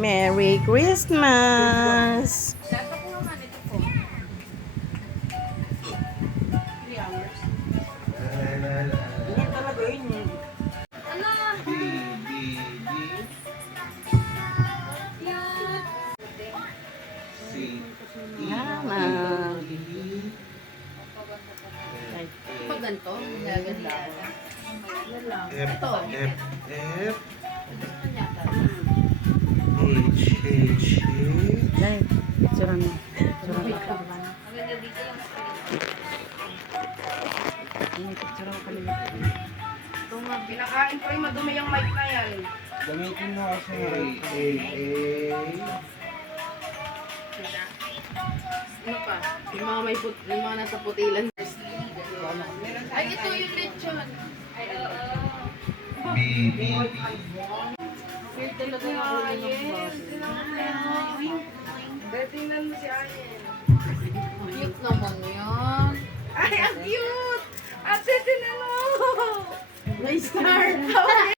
Merry Christmas! Dapat po naman ito po. 3 hours. Yan talaga yun. Ano? Mama. Pag ganito, gaganda ako. Yan lang. Ito. Dahil, picture mo. Picture mo. Maganda dito yung Picture mo kami. ito nga. Pinakain ko yung madumi yung mic na yan. Gamitin mo kasi Ano pa? Yung mga may yung mga nasa putilan. Ay, ito yung lechon. Ay, weird talaga yung ulo ng body. Tingnan mo si Ayen. Cute naman yan. Ay, ang cute! Ate, tinan mo! May star!